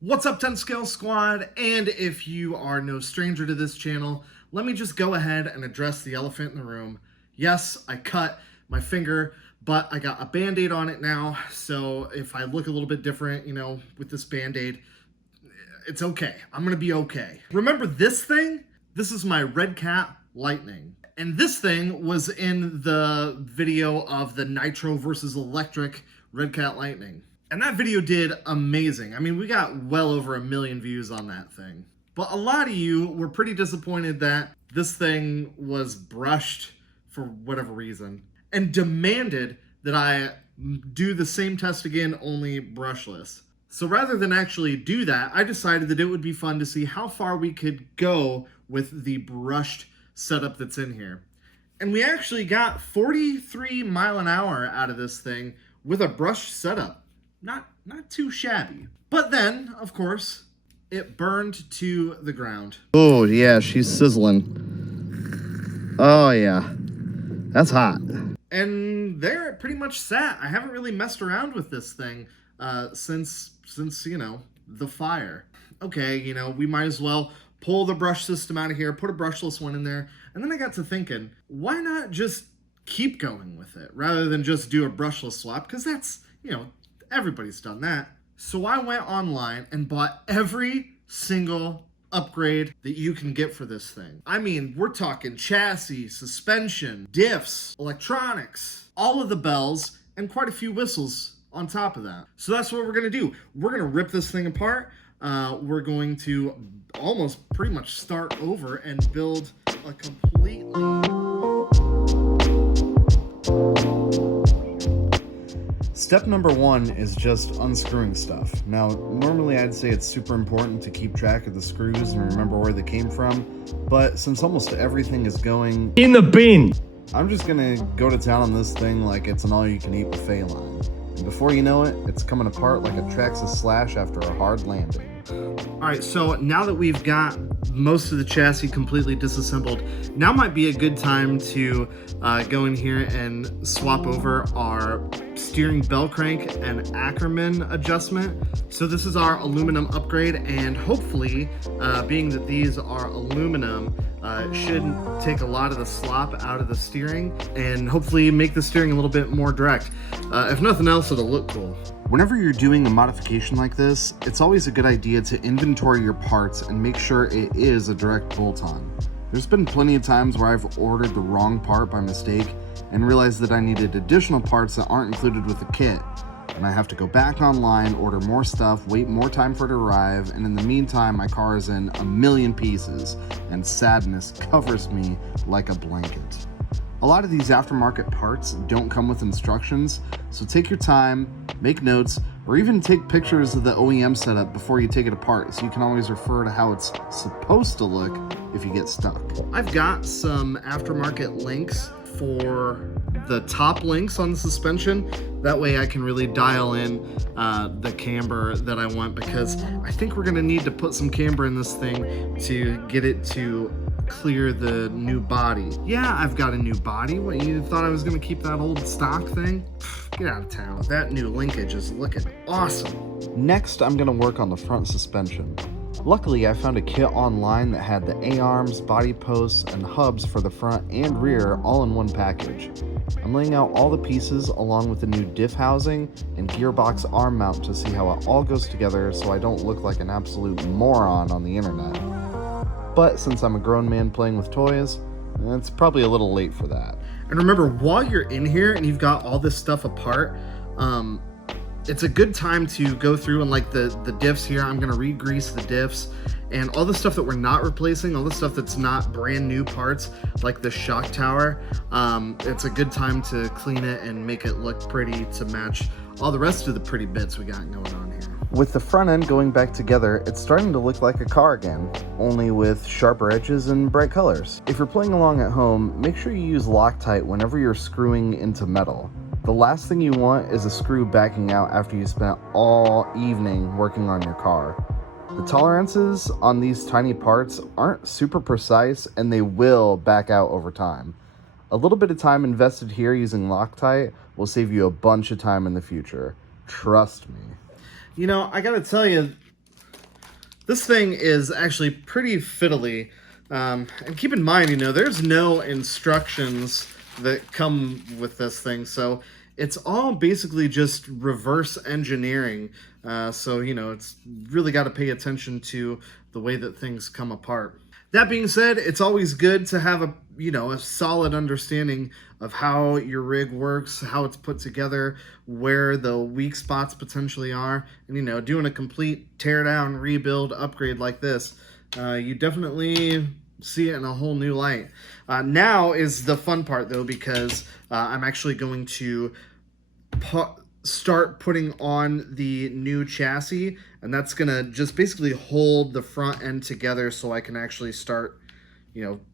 What's up, 10 Scale Squad? And if you are no stranger to this channel, let me just go ahead and address the elephant in the room. Yes, I cut my finger, but I got a Band-Aid on it now, so if I look a little bit different, with this Band-Aid, it's okay. I'm gonna be okay. Remember this thing? This is my Redcat Lightning. And this thing was in the video of the Nitro versus electric Redcat Lightning. And that video did amazing. I mean, we got well over 1 million views on that thing. But a lot of you were pretty disappointed that this thing was brushed for whatever reason and demanded that I do the same test again, only brushless. So rather than actually do that, I decided that it would be fun to see how far we could go with the brushed setup that's in here. And we actually got 43 mile an hour out of this thing with a brushed setup. Not too shabby. But then, of course, it burned to the ground. Oh, yeah, she's sizzling. Oh, yeah. That's hot. And there it pretty much sat. I haven't really messed around with this thing since the fire. Okay, we might as well pull the brush system out of here, put a brushless one in there. And then I got to thinking, why not just keep going with it rather than just do a brushless swap? Because that's, everybody's done that. So I went online and bought every single upgrade that you can get for this thing. I mean, we're talking chassis, suspension, diffs, electronics, all of the bells, and quite a few whistles on top of that. So that's what we're gonna do. We're gonna rip this thing apart. We're going to almost pretty much start over and build a completely... Step number 1 is just unscrewing stuff. Now, normally I'd say it's super important to keep track of the screws and remember where they came from, but since almost everything is going in the bin, I'm just gonna go to town on this thing like it's an all-you-can-eat buffet line. And before you know it, it's coming apart like a Traxxas Slash after a hard landing. Alright, so now that we've got most of the chassis completely disassembled, now might be a good time to go in here and swap over our steering bell crank and Ackerman adjustment. So this is our aluminum upgrade, and hopefully, being that these are aluminum, should take a lot of the slop out of the steering and hopefully make the steering a little bit more direct. If nothing else, it'll look cool. Whenever you're doing a modification like this, it's always a good idea to inventory your parts and make sure it is a direct bolt-on. There's been plenty of times where I've ordered the wrong part by mistake and realized that I needed additional parts that aren't included with the kit. And I have to go back online, order more stuff, wait more time for it to arrive, and in the meantime my car is in 1 million pieces and sadness covers me like a blanket. A lot of these aftermarket parts don't come with instructions, so take your time, make notes, or even take pictures of the OEM setup before you take it apart so you can always refer to how it's supposed to look if you get stuck. I've got some aftermarket links for the top links on the suspension. That way I can really dial in the camber that I want, because I think we're gonna need to put some camber in this thing to get it to clear the new body. Yeah, I've got a new body. What, you thought I was gonna keep that old stock thing? Get out of town. That new linkage is looking awesome. Next, I'm gonna work on the front suspension. Luckily, I found a kit online that had the A-arms, body posts, and hubs for the front and rear all in one package. I'm laying out all the pieces along with the new diff housing and gearbox arm mount to see how it all goes together so I don't look like an absolute moron on the internet. But since I'm a grown man playing with toys, it's probably a little late for that. And remember, while you're in here and you've got all this stuff apart, it's a good time to go through and like the diffs here, I'm gonna re-grease the diffs and all the stuff that we're not replacing, all the stuff that's not brand new parts, like the shock tower. It's a good time to clean it and make it look pretty to match all the rest of the pretty bits we got going on here. With the front end going back together, it's starting to look like a car again, only with sharper edges and bright colors. If you're playing along at home, make sure you use Loctite whenever you're screwing into metal. The last thing you want is a screw backing out after you spent all evening working on your car. The tolerances on these tiny parts aren't super precise and they will back out over time. A little bit of time invested here using Loctite will save you a bunch of time in the future. Trust me. I gotta tell you, This thing is actually pretty fiddly. And keep in mind, there's no instructions that come with this thing. So it's all basically just reverse engineering. So, it's really got to pay attention to the way that things come apart. That being said, it's always good to have a solid understanding of how your rig works, how it's put together, where the weak spots potentially are, and doing a complete tear down, rebuild, upgrade like this, you definitely see it in a whole new light. Now is the fun part though, because I'm actually going to start putting on the new chassis, and that's gonna just basically hold the front end together so I can actually start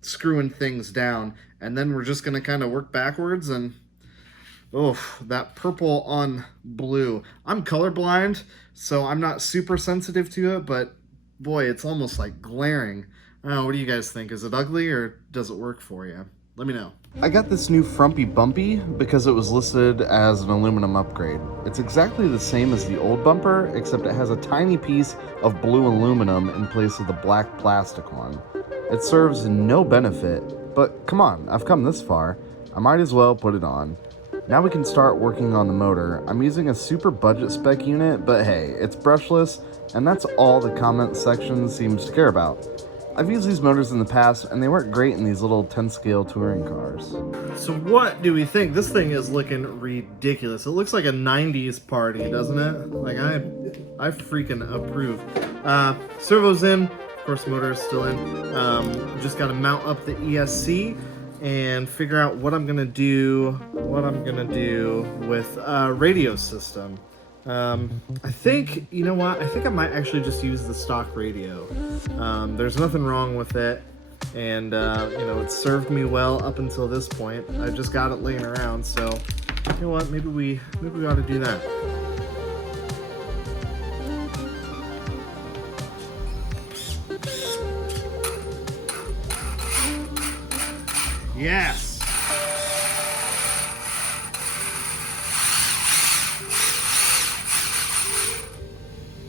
screwing things down. And then we're just gonna kind of work backwards. And that purple on blue, I'm colorblind, so I'm not super sensitive to it, but boy, it's almost like glaring. I don't know, what do you guys think? Is it ugly or does it work for you? Let me know. I got this new Frumpy Bumpy because it was listed as an aluminum upgrade. It's exactly the same as the old bumper, except it has a tiny piece of blue aluminum in place of the black plastic one. It serves no benefit, but come on, I've come this far. I might as well put it on. Now we can start working on the motor. I'm using a super budget spec unit, but hey, it's brushless, and that's all the comment section seems to care about. I've used these motors in the past, and they work great in these little 10-scale touring cars. So what do we think? This thing is looking ridiculous. It looks like a 90s party, doesn't it? Like, I freaking approve. Servo's in. Of course, motor is still in. Just got to mount up the ESC and figure out what I'm gonna do with radio system. I think, I think I might actually just use the stock radio. There's nothing wrong with it, and it served me well up until this point. I just got it laying around, so you know what, maybe we ought to do that. Yes.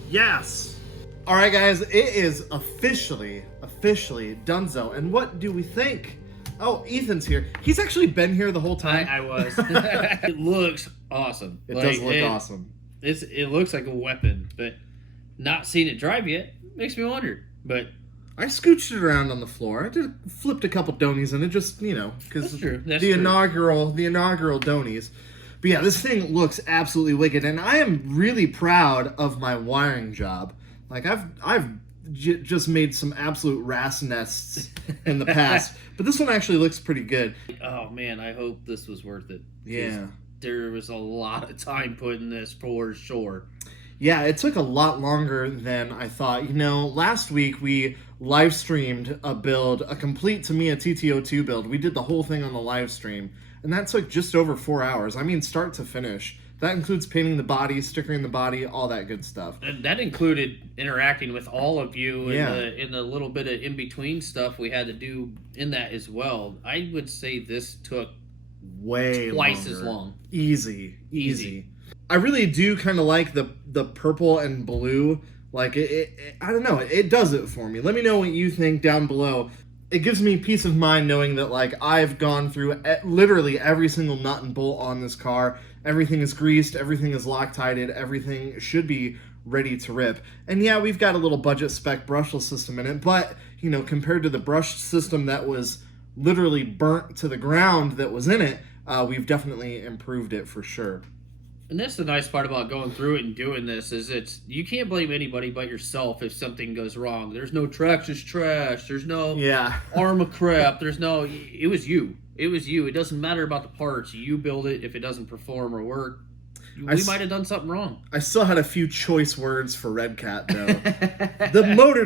Yes. All right, guys, it is officially donezo. And what do we think? Oh, Ethan's here. He's actually been here the whole time. I was. It looks awesome. It does look awesome. It looks like a weapon, but not seeing it drive yet makes me wonder. But I scooched it around on the floor. I flipped a couple donies in it, just because the inaugural donies. But yeah, this thing looks absolutely wicked, and I am really proud of my wiring job. Like I've just made some absolute rat's nests in the past, but this one actually looks pretty good. Oh man, I hope this was worth it. Yeah, there was a lot of time put in this for sure. Yeah, it took a lot longer than I thought. Last week we live streamed a complete Tamiya TT02 build. We did the whole thing on the live stream, and that took just over 4 hours. I mean, start to finish. That includes painting the body, stickering the body, all that good stuff. And that included interacting with all of you in the little bit of in-between stuff we had to do in that as well. I would say this took way twice longer. as long. Easy. I really do kind of like the purple and blue. Like, it I don't know, it does it for me. Let me know what you think down below. It gives me peace of mind knowing that, like, I've gone through literally every single nut and bolt on this car. Everything is greased, everything is Loctited, everything should be ready to rip. And yeah, we've got a little budget spec brushless system in it, but, compared to the brush system that was literally burnt to the ground that was in it, we've definitely improved it for sure. And that's the nice part about going through it and doing this is you can't blame anybody but yourself if something goes wrong. There's no Traxxas trash. There's no Arma crap. It was you. It doesn't matter about the parts. You build it. If it doesn't perform or work, we might have done something wrong. I still had a few choice words for Redcat, though. The motor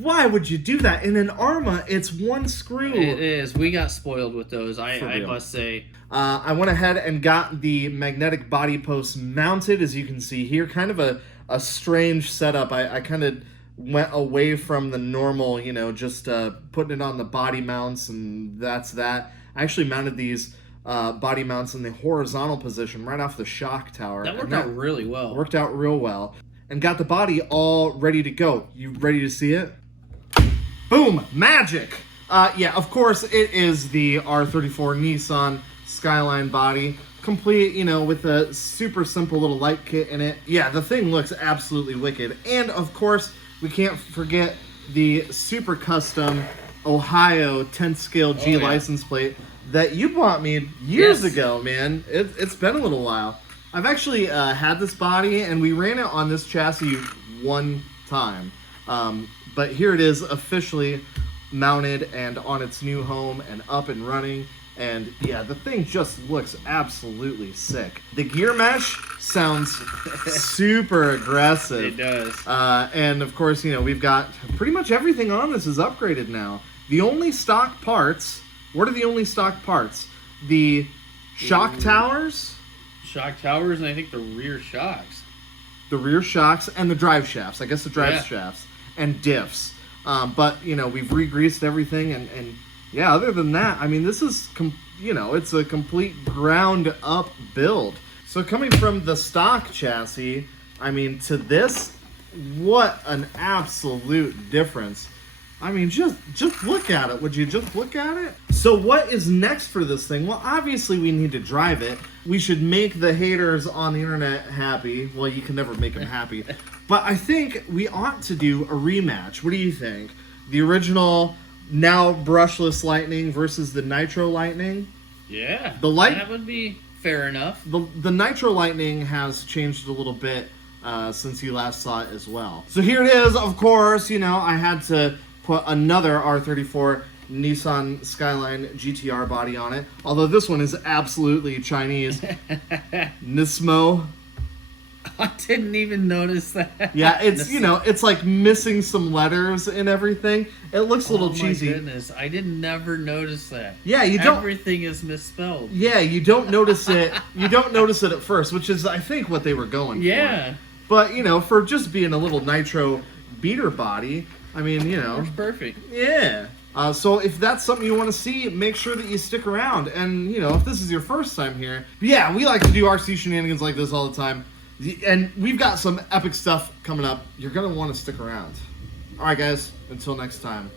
why would you do that? In an Arma, it's one screw. It is. We got spoiled with those, I must say. I went ahead and got the magnetic body posts mounted, as you can see here. Kind of a strange setup. I kind of went away from the normal, just putting it on the body mounts, and that's that. I actually mounted these body mounts in the horizontal position right off the shock tower. That worked out really well. Worked out real well. and got the body all ready to go. You ready to see it? Boom! Magic! Yeah, of course, it is the R34 Nissan Skyline body. Complete, you know, with a super simple little light kit in it. Yeah, the thing looks absolutely wicked. And, of course, we can't forget the super custom Ohio 10th scale G license plate that you bought me years ago, man. It's been a little while. I've actually had this body, and we ran it on this chassis one time. But here it is officially mounted and on its new home and up and running. And yeah, the thing just looks absolutely sick. The gear mesh sounds super aggressive. It does. And of course, you know, we've got pretty much everything on this is upgraded now. The only stock parts, what are the only stock parts? The shock towers. Shock towers, and I think the rear shocks. The rear shocks and the drive shafts. I guess the drive shafts and diffs. But, you know, we've re-greased everything and yeah, other than that, I mean, this is, you know, it's a complete ground-up build. So coming from the stock chassis, I mean, to this, what an absolute difference. I mean, just look at it. Would you just look at it? So what is next for this thing? Well, obviously we need to drive it. We should make the haters on the internet happy. Well, you can never make them happy. But I think we ought to do a rematch. What do you think? The original, now brushless Lightning versus the Nitro Lightning? Yeah, that would be fair enough. The Nitro Lightning has changed a little bit since you last saw it as well. So here it is, of course, you know, I had to put another R34 Nissan Skyline GTR body on it. Although this one is absolutely Chinese. Nismo. I didn't even notice that. Yeah, it's, you know, it's like missing some letters and everything. It looks a little cheesy. Oh my goodness, I did never notice that. Yeah, you don't. Everything is misspelled. Yeah, you don't notice it. You don't notice it at first, which is, I think, what they were going for. But, you know, for just being a little nitro beater body, I mean, you know. It's perfect. Yeah. So if that's something you want to see, make sure that you stick around. And, you know, if this is your first time here, yeah, we like to do RC shenanigans like this all the time. And we've got some epic stuff coming up. You're going to want to stick around. All right, guys. Until next time.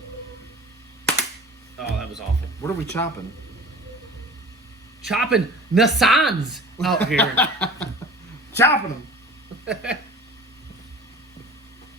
Oh, that was awful. What are we chopping? Chopping Nissans out here. Chopping them.